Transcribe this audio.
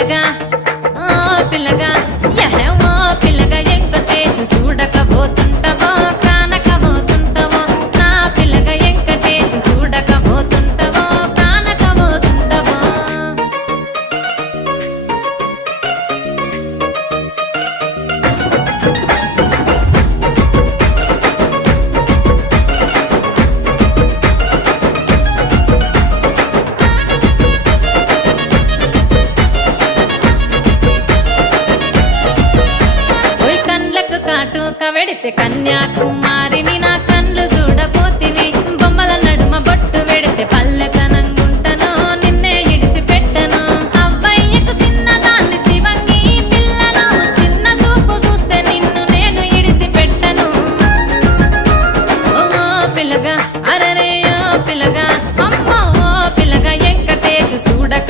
పిల్లగా ఓ పిల్లగా యహో పిల్లగా ఎంకటేశు చూడకపోతుంటవో కానకపోతుంటవో నా పిల్లగా ఎంకటేశు చూడకపోతుంటవో కానకపోతుంటవో కాటు కవెడితే కన్యాకుమారి